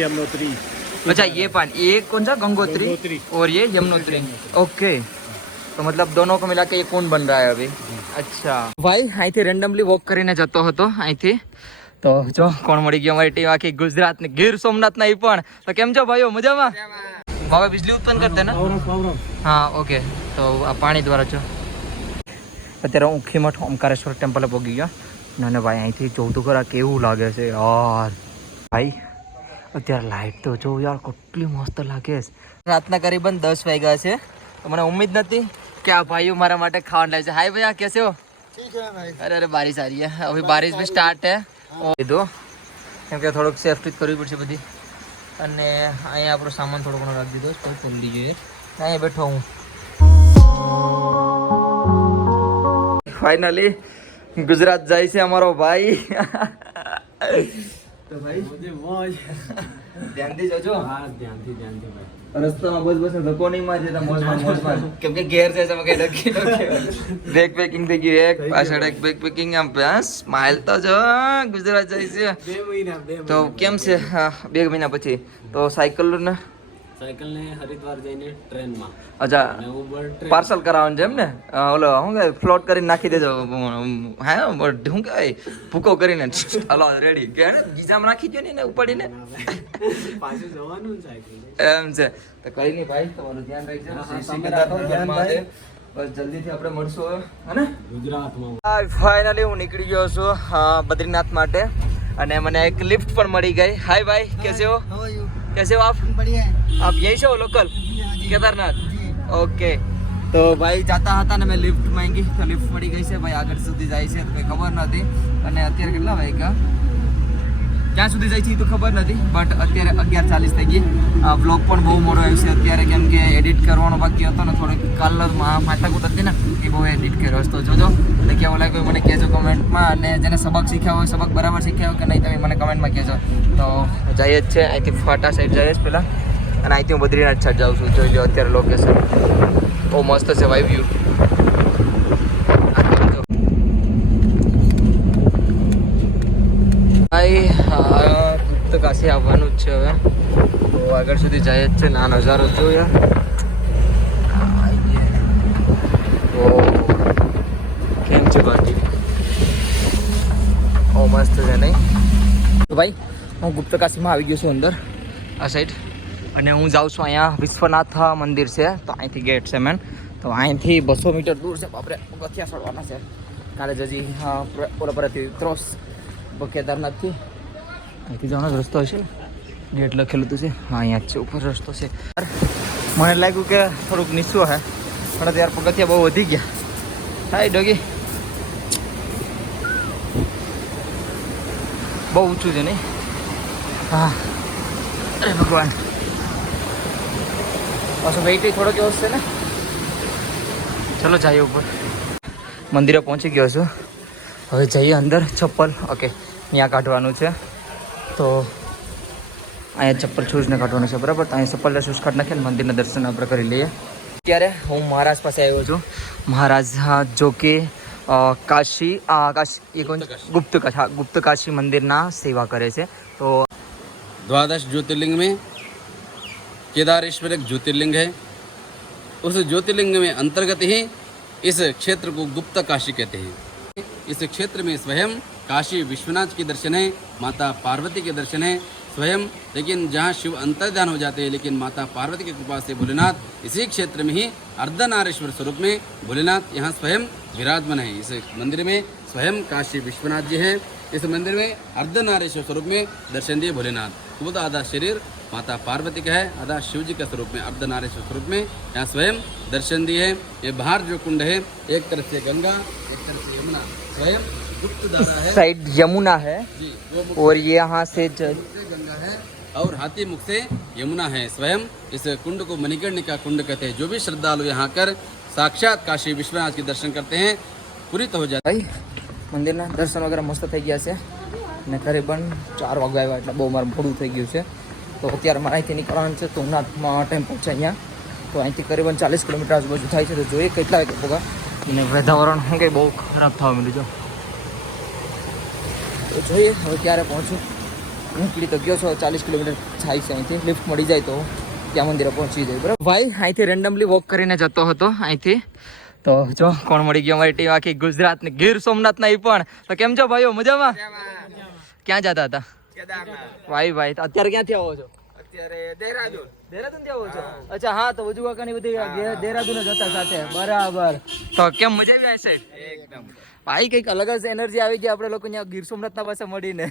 यमुनोत्री। अच्छा ये पानी, ये कौन सा गंगोत्री और ये यमुनोत्री। ओके, तो मतलब दोनों को मिला के ये कुंड बन रहा है अभी। अच्छा भाई અહીંથી રેન્ડમલી વોક કરીને જતો હતો અહીંથી, તો જો કોણ મળી ગયો અમારી ટીમ આખી ગુજરાતની, ગીર સોમનાથ ના. પણ તો કેમ છો ભાઈઓ, મજામાં? ભાવે બિજલી ઉત્પન્ન કરતે ને? હા ઓકે. તો આ પાણી દ્વારા જો અત્યારે હું ખીમઠ ઓમકારેશ્વર ટેમ્પલે પહોંચી ગયો અને ભાઈ અહીંથી જોઉં તો ખરા કેવું લાગે છે યાર. ભાઈ અત્યારે લાઈટ તો જો યાર કેટલી મસ્ત લાગે છે. રાતના કરીબન 10 વાગ્યા છે, તો મને ઉમ્મીદ નથી કે આ ભાઈઓ મારા માટે ખાવાનું લાવે છે. હાય ભैया कैसे हो? ठीक है भाई। અરે બારિશ आ रही है, अभी बारिश भी स्टार्ट है. કીધું કેમ કે થોડુંક સેફટી કરવી પડશે બધી, અને અહીંયા આપણો સામાન થોડો ઘણો રાખી દીધો તો ખોલી જોઈએ. અહીંયા બેઠો હું. ફાઇનલી ગુજરાત જાય છે અમારો ભાઈ. તો ભાઈ ધ્યાનથી જજો. हाँ ध्यान थी भाई। રસ્તામાં બસ બસ ધક્કો નહીં મારજે, મોજમાં કેમ કે ઘેર છે તમે કઈ ડકી બેગ પેકિંગ થઈ ગયું, એક પાછળ એક બેગ પેકિંગ. આમ સ્માઇલ તો જો ગુજરાત જાય છે. 2 महीना તો કેમ છે? હા 2 મહિના પછી તો સાયકલ ને साइकिल ने हरिद्वार जाइने ट्रेन में। અચ્છા અને ઉબર ટ્રેન પાર્સલ કરાવવાનું છે એમ ને? ઓલો શું કે ફ્લોટ કરીને નાખી દેજો. હા શું કહેવાય, ભૂકો કરીને હલો રેડી કે ગીજામાં નાખી દો ને ઉપાડીને. પાછું જવાનું ને સાયકલ એમ છે તો કઈ નહીં ભાઈ, તમારું ધ્યાન રાખજો. બસ જલ્દીથી આપણે મળશું હે ને ગુજરાતમાં। ફાઇનલી હું નીકળી ગયો છું બદ્રીનાથ માટે, અને મને એક લિફ્ટ પણ મળી ગઈ. હાય ભાઈ कैसे हो? कैसे हो आप? बढ़िया है। आप यही से हो लोकल केदारनाथ? ओके. તો ભાઈ જાતા હતા ને મેં લિફ્ટ માંગી તો લિફ્ટ મળી ગઈ છે. ભાઈ આગળ સુધી જાય છે તો કંઈ ખબર નથી, અને અત્યારે કેટલા વાગ્યા ક્યાં સુધી જાય છે એ તો ખબર નથી, બટ અત્યારે 11:40 થઈ ગઈ. વ્લોગ પણ બહુ મોડો આવ્યો છે અત્યારે, કેમ કે એડિટ કરવાનો બાકી હતો ને થોડીક કાલ માથાકૂટ હતી ને એ બહુ એડિટ કર્યો હતો. જોજો એટલે કેવું લાગ્યું મને કહેજો કમેન્ટમાં, અને જેને સબક શીખ્યા હોય, સબક બરાબર શીખ્યા હોય કે નહીં તમે મને કમેન્ટમાં કહેજો. તો જઈએ જ છે અહીંથી ફાટા સાઈડ જઈએ જ પહેલાં, અને અહીંથી હું બદ્રીનાથ સાઈડ જાઉં છું. જોઈ લો અત્યારે લોકેશન બહુ મસ્ત છે ભાઈ વ્યૂ. ભાઈ ગુપ્ત કાશી આવવાનું જ છે હવે, તો આગળ સુધી જાય જ છે. ના નજારો જો યાર, ઓ કેમ છે બાકી? ઓ મસ્ત છે નહીં? તો ભાઈ હું ગુપ્ત કાશીમાં આવી ગયો છું અંદર આ સાઈડ, અને હું જાઉં છું અહીંયા વિશ્વનાથ મંદિર છે, તો અહીંથી ગેટ છે મેન. તો અહીંથી 200 મીટર દૂર છે. બાપરે પગથિયા ચડવાના છે. કાલે જ હજી ઓલા પરથી ત્રોસ કેદારનાથથી અહીંથી જવાનો જ રસ્તો હશે. ગેટ લખેલું હતું છે. હા અહીંયા જ છે, ઉપર રસ્તો છે. મને લાગ્યું કે થોડુંક નીચું હે, પણ અત્યારે પગથિયા બહુ વધી ગયા. હાય ડોગી, બહુ ઊંચું છે નહીં? હા અરે ભગવાન, પાછો વેઇટ થોડો કેવો છે ને. ચલો જઈએ ઉપર. મંદિરે પહોંચી ગયો છું, હવે જઈએ અંદર. ચપ્પલ ઓકે ત્યાં કાઢવાનું છે, તો અહીંયા ચપ્પલ શૂઝને કાઢવાનું છે બરાબર. તો અહીંયા ચપ્પલને શૂઝ કાઢી નાખીને મંદિરના દર્શન આપણે કરી લઈએ. અત્યારે હું મહારાજ પાસે આવ્યો છું. મહારાજ જો કે કાશી એ કોણ? ગુપ્ત કાશી. હા ગુપ્ત કાશી મંદિરના સેવા કરે છે. તો 12 ज्योतिर्लिंग में केदारेश्वर एक ज्योतिर्लिंग है। उस ज्योतिर्लिंग में अंतर्गत ही इस क्षेत्र को गुप्त काशी कहते हैं। इस क्षेत्र में स्वयं काशी विश्वनाथ के दर्शन है, माता पार्वती के दर्शन है स्वयं। लेकिन जहाँ शिव अंतर्ध्यान हो जाते हैं, लेकिन माता पार्वती की कृपा से भोलेनाथ इसी क्षेत्र में ही अर्धनारेश्वर स्वरूप में भोलेनाथ यहाँ स्वयं विराजमान है। इस मंदिर में स्वयं काशी विश्वनाथ जी हैं। इस मंदिर में अर्धनारेश्वर स्वरूप में दर्शन दिए भोलेनाथ। वो तो आधा शरीर माता पार्वती का है, आधा शिव जी के स्वरूप में अर्धनारेश्वर स्वरूप में यहाँ स्वयं दर्शन दिए हैं। ये बाहर जो कुंड है, एक तरफ से गंगा, एक तरफ से यमुना, स्वयं गुप्त दादा है, साइड यमुना है जी वो मुख और ये यहाँ से से गंगा है और हाथी मुख से यमुना है। स्वयं इस कुंड को मणिकर्णिका कुंड कहते हैं। जो भी श्रद्धालु यहाँ कर साक्षात काशी विश्वनाथ के दर्शन करते हैं पूरी तो हो जाता है। મંદિરના દર્શન વગેરે મસ્ત થઈ ગયા છે, અને કરીબન 4 વાગ્યા આવ્યા એટલે બહુ મારું મોડું થઈ ગયું છે. તો અત્યારે મારે અહીંથી નીકળવાનું છે તુંગનાથમાં ટેમ્પલ છે અહીંયા, તો અહીંથી કરીબન 40 કિલોમીટર આજુબાજુ થાય છે. તો જોઈએ કેટલા વાગે પગા. અને વાતાવરણ શું કંઈ બહુ ખરાબ થવા માંડ્યું છે, તો જોઈએ હવે ક્યારે પહોંચું. નીકળી તો ગયો છો 40 કિલોમીટર થાય છે અહીંથી લિફ્ટ મળી જાય તો ત્યાં મંદિરે પહોંચી જાય બરાબર ભાઈ અહીંથી રેન્ડમલી વોક કરીને જતો હતો અહીંથી તો જો કોણ મળી ગયો અમારી ટીમ આખી ગુજરાતની ગીર સોમનાથના એ પણ તો કેમ છો ભાઈઓ મજામાં ક્યાં જતા હતા ભાઈ તો અત્યારે ક્યાંથી આવો છો અત્યારે દેહરાદૂન થી આવો છો અચ્છા હા તો વજુ કાકાની બધી દેહરાદૂન જ હતા સાથે બરાબર તો કેમ મજા આવી હશે એકદમ ભાઈ કંઈક અલગ જ એનર્જી આવી ગઈ આપણે લોકો ત્યાં ગીર સોમનાથના પાસે મળીને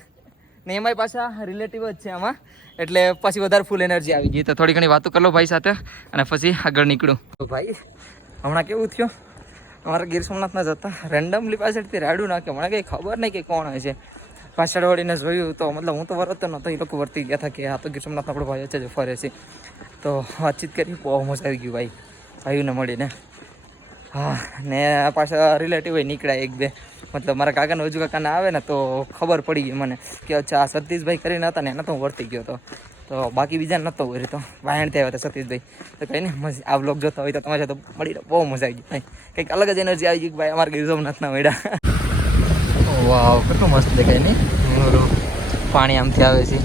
ને એમાંય પાછા રિલેટિવ જ છે આમાં એટલે પછી વધારે ફૂલ એનર્જી આવી ગઈ તો થોડી ઘણી વાતો કરો ભાઈ સાથે અને પછી આગળ નીકળું તો ભાઈ હમણાં કેવું થયું અમારા ગીર સોમનાથના જતા રેન્ડમલી પાછળથી રાડું નાખ્યો મને કંઈ ખબર નહીં કે કોણ હશે પાછળ વળીને જોયું તો મતલબ હું તો વરતતો નહોતો એ લોકો વર્તી ગયા હતા કે આ તો ગીર સોમનાથ આપણો ભાઈ છે જો ફરે છે તો વાતચીત કરી બહુ મજા આવી ગયું ભાઈઓને મળીને હા ને પાછા રિલેટિવ નીકળ્યા એક બે મતલબ મારા કાકાને વજુ કાકાને આવે ને તો ખબર પડી ગઈ મને કે અચ્છા આ સતીશભાઈ કરીને હતા ને એના તો હું વર્તી ગયો હતો તો બાકી બીજા નહોતો વળી તો વાયણથી આવ્યા હતા સતીશભાઈ તો કંઈ નહીં મજા આ બ્લોગ જોતા હોય તો તમારે તો મળી બહુ મજા આવી ગઈ ભાઈ કંઈક અલગ જ એનર્જી આવી ગઈ ભાઈ અમારા ગીર સોમનાથના મેળા વાવ કેટલું મસ્ત દેખાય નહીં પાણી આમથી આવે છે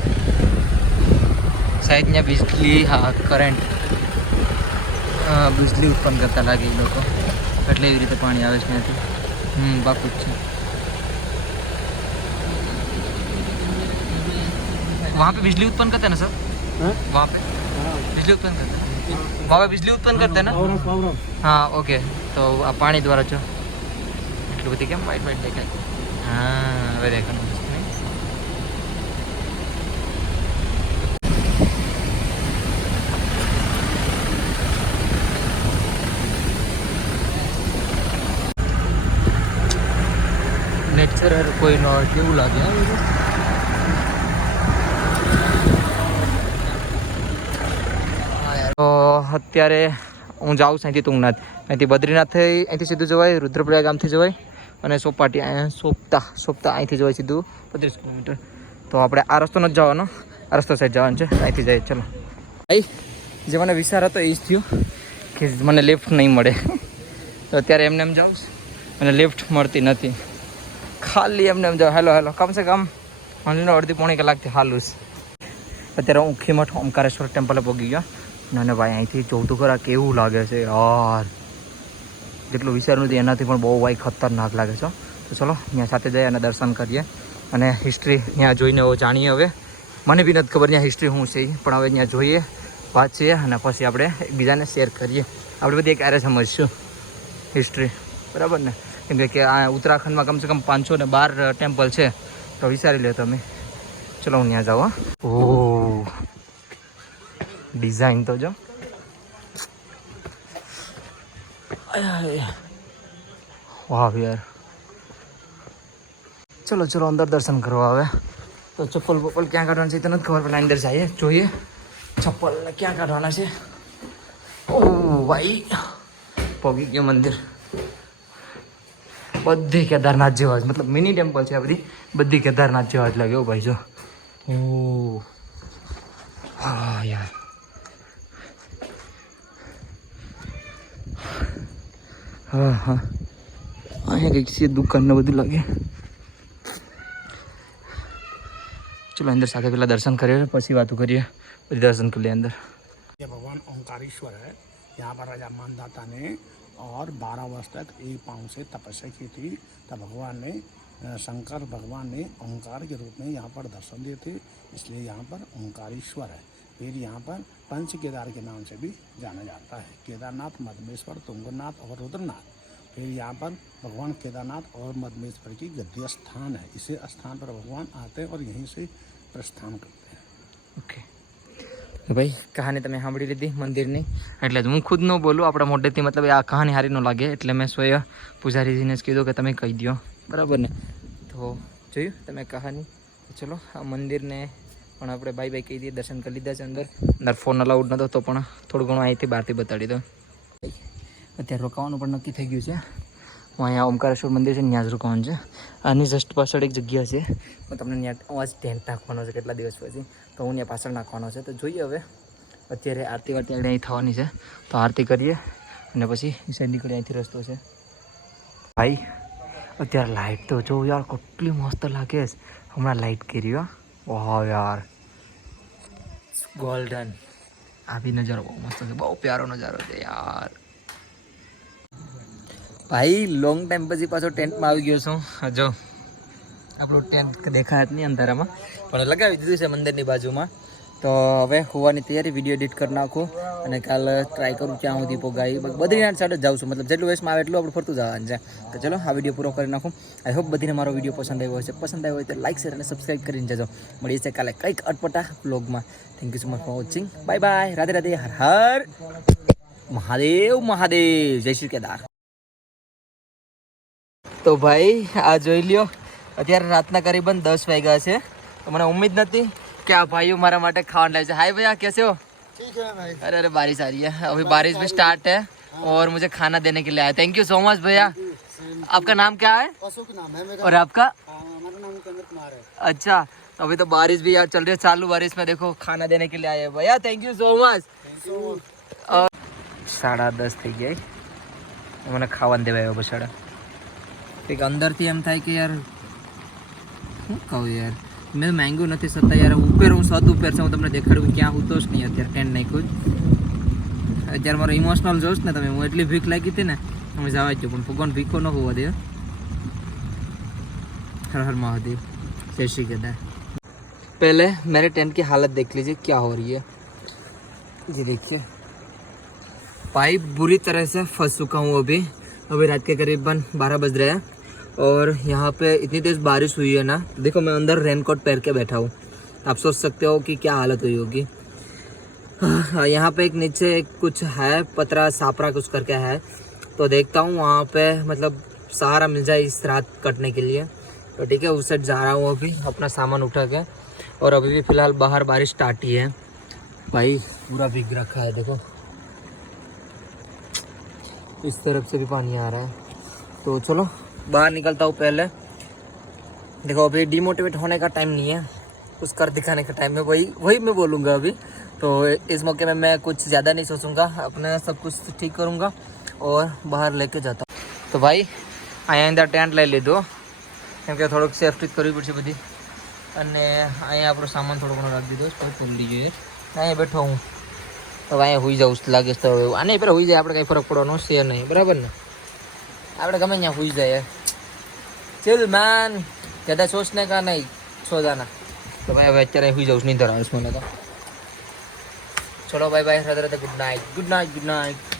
સાઈડ ત્યાં વીજળી હા કરંટ વીજળી ઉત્પન્ન કરતા લાગે એ લોકો એટલે એવી રીતે પાણી આવે છે ત્યાંથી બાપુ જ છે वहाँ पे बिजली उत्पन्न करते हैं ना सर वहाँ पे बिजली उत्पन्न करते हैं वहाँ पे बिजली उत्पन्न करते हैं ना हाँ ओके तो આ પાણી દ્વારા જો એટલું બધી કેમ વાઇટ વાઇટ દેખાય હા હવે દેખાનું નેચર કોઈ નો કેવું લાગે તો અત્યારે હું જાઉં છું અહીંથી તુંગનાથ અહીંથી બદ્રીનાથ થઈ અહીંથી સીધું જવાય રુદ્રપ્રયાગ ગામથી જવાય અને સોપાટી અહીંયા સોપતા અહીંથી જવાય સીધું 35 કિલોમીટર તો આપણે આ રસ્તો નથી જવાનો આ રસ્તો સાઈડ જવાનું છે અહીંથી જઈએ ચલો ભાઈ જે મને વિચાર હતો એ જ થયું કે મને લિફ્ટ નહીં મળે તો અત્યારે એમને એમ જાઉં અને લિફ્ટ મળતી નથી ખાલી એમને એમ જાઉં હેલો કમસે કમ મને અડધી પોણી કલાકથી હાલું અત્યારે હું ખીમઠ ઓમકારેશ્વર ટેમ્પલે પહોંચી ગયો અને ભાઈ અહીંથી જોઉં તો ખરા કેવું લાગે છે યાર જેટલું વિચાર્યું હતું એનાથી પણ બહુ ભાઈ ખતરનાક લાગે છે તો ચલો ત્યાં સાથે જઈએ અને દર્શન કરીએ અને હિસ્ટ્રી ત્યાં જોઈને જાણીએ હવે મને બી નથી ખબર ત્યાં હિસ્ટ્રી શું છે પણ હવે ત્યાં જોઈએ વાંચીએ અને પછી આપણે એકબીજાને શેર કરીએ આપણે બધી એક આરે સમજશું હિસ્ટ્રી બરાબર ને કેમ કે આ ઉત્તરાખંડમાં કમસે કમ 512 ટેમ્પલ છે તો વિચારી લો તમે ચલો હું ત્યાં જાઉં ઓહ ડિઝાઇન તો જો વાહ યાર ચલો અંદર દર્શન કરવા આવે તો ચપ્પલ ક્યાં કાઢવાના છે તો નથી ખબર પેલા અંદર જઈએ જોઈએ ચપ્પલ ક્યાં કાઢવાના છે ઓહ ભાઈ પહોંચી ગયો મંદિર બધી કેદારનાથ જેવા જ મતલબ મિની ટેમ્પલ છે આ બધી કેદારનાથ જેવા જ લાગ્યો ભાઈ જો ઓહ હા યાર હા અહીંયા કંઈક છે દુકાન ને બધું લાગે चलो अंदर साथे पहला दर्शन करिए પછી વાતો કરીએ પછી દર્શન કરી લે અંદર ये भगवान ओंकारेश्वर है। यहाँ पर राजा मानदाता ने और 12 वर्ष तक एक पाँव से तपस्या की थी। तब भगवान ने शंकर भगवान ने ओंकार के रूप में यहाँ पर दर्शन दिए थे, इसलिए यहाँ पर ओंकारेश्वर है। फिर यहाँ पर पंच केदार के नाम से भी जाना जाता है। केदारनाथ, मधमेश्वर, तुंगनाथ और रुद्रनाथ। फिर यहाँ पर भगवान केदारनाथ और मधमेश्वर की गद्य स्थान है। इसी स्थान पर भगवान आते हैं और यहीं से प्रस्थान करते हैं। ओके तो भाई कहानी તમે સાંભળી લીધી મંદિરની એટલે હું ખુદ ન બોલું આપણા મોઢેથી મતલબ આ કહાની સારી ન લાગે એટલે મેં સ્વયં પૂજારીજીને જ કીધું કે તમે કહી દો બરાબર ને તો જોયું તમે કહાની ચલો આ મંદિરને પણ આપણે બાય બાય કહી દઈએ દર્શન કરી લીધા છે અંદર ફોન અલાઉડ નહોતો તો પણ થોડું ઘણું અહીંથી બહારથી બતાડી દો અત્યારે રોકાવાનું પણ નક્કી થઈ ગયું છે હું અહીંયા ઓમકારેશ્વર મંદિર છે ત્યાં જ રોકાવાનું છે આની જસ્ટ પાછળ એક જગ્યા છે હું તમને ત્યાં આજ ટેન્ટ નાખવાનો છે કેટલા દિવસ પછી તો હું ત્યાં પાછળ નાખવાનો છે તો જોઈએ હવે અત્યારે આરતી વારતી અહીં થવાની છે તો આરતી કરીએ અને પછી સાઈડ નીકળી અહીંથી રસ્તો છે ભાઈ અત્યારે લાઇટ તો જો યાર કેટલી મસ્ત લાગે છે હમણાં લાઇટ કરી वाह यार गोल्डन आ भी नजारो बहुत मस्त है बहुत प्यारो नजारो है यार भाई लॉन्ग टाइम પછી પાછો ટેન્ટમાં આવી ગયો છું જો આપણું ટેન્ટ દેખાય જ નહીં અંધારામાં પણ લગાવી દીધું છે મંદિરની બાજુમાં તો હવે હોવાની તૈયારી વિડીયો એડિટ કરી નાખું અને કાલ ટ્રાય કરું ક્યાં સુધી પોગાઈ બદ્રીનાથ સાઈડ જ જાઉં છું મતલબ જેટલું વેસ્ટમાં આવે એટલું આપણે ફરતું જવાનું છે તો ચલો આ વિડીયો પૂરો કરી નાખું આઈ હોપ બધીને મારો વિડીયો પસંદ આવ્યો હશે પસંદ આવ્યો હોય તો લાઈક શેર અને સબસ્ક્રાઈબ કરીને જજો મળીએ છે કાલે કંઈક અટપટા વ્લોગમાં thank you so much for watching bye bye Radhe Radhe Har Har Mahadev Mahadev જય શ્રી કેદાર તો ભાઈ આ જોઈ લ્યો અત્યારે રાતના કરીબન 10 વાગ્યા છે તો મને ઉમ્મીદ નથી कि आप भाइयों हमारा माटे खान लाए। हाय भैया कैसे हो? ठीक है भाई। अरे अरे बारिश आ रही है अभी बारिश भी स्टार्ट है और मुझे खाना देने के लिए आया। थैंक यू सो मच भैया। आपका नाम क्या है? अशोक नाम है मेरा। और आपका? हमारा नाम कमल कुमार है। अच्छा तो अभी तो बारिश भी चल रही है चालू बारिश में देखो खाना देने के लिए आए भैया थैंक यू सो मच। 10:30 થઈ ગઈ મને ખાવાનું દેવાયો બસાડા એક અંદરથી એમ થાય કે યાર શું કહું યાર મેં માંગ્યું નથી છતાં યાર ઉપર હું સદ ઉપર છે હું તમને દેખાડું ક્યાં હું તો જ નહીં અત્યારે ટેન્ટ નાખ્યું અત્યારે મારો ઇમોશનલ જોશ ને તમે હું એટલી ભીખ લાગી હતી ને અમે જવા જ પણ ભગવાન ભીખો ન હોવા દે हर हर महादेव जय श्री केदार। पहले मेरे टेंट की हालत देख लीजिए क्या हो रही है जी देखिए भाई बुरी तरह से फंस चुका हूँ अभी रात के करीबन 12 बज रहे हैं और यहाँ पे इतनी तेज़ बारिश हुई है ना देखो मैं अंदर रेनकोट पहन के बैठा हूँ आप सोच सकते हो कि क्या हालत हुई होगी। यहाँ पे एक नीचे कुछ है पतरा सापरा कुछ करके है तो देखता हूँ वहाँ पे मतलब सहारा मिल जाए इस रात कटने के लिए तो ठीक है उस साइड जा रहा हूँ अभी अपना सामान उठा के और अभी भी फ़िलहाल बाहर बारिश स्टार्ट ही है भाई पूरा भीग रखा है देखो इस तरफ से भी पानी आ रहा है तो चलो बाहर निकलता हूँ। पहले देखो अभी डिमोटिवेट होने का टाइम नहीं है कुछ कर दिखाने का टाइम है वही मैं बोलूँगा अभी तो इस मौके में मैं कुछ ज़्यादा नहीं सोचूंगा अपने सब कुछ ठीक करूँगा और बाहर लेके जाता हूँ। तो भाई અહીંયા અંદર ટેન્ટ લઈ લીધો કેમ કે થોડુંક સેફટી કરવી પડશે બધી અને અહીંયા આપણો સામાન થોડો ઘણો રાખી દીધો પછી પલડી જોઈએ અહીંયા બેઠો હું હવે અહીંયા હોઈ જાઉં લાગે તો આને પેલા હોઈ જાય આપણે કંઈ ફરક પડવાનો છે નહીં બરાબર ને આપણે ગમે ત્યાં હોઈ જાય ચલ મેન ज़्यादा सोचने का नहीं सो जाना तो भाई હવે અત્યારે હોઈ જાઉં નહીં ધરાવીશ મને તો चलो bye bye Radhe Radhe good night good night good night.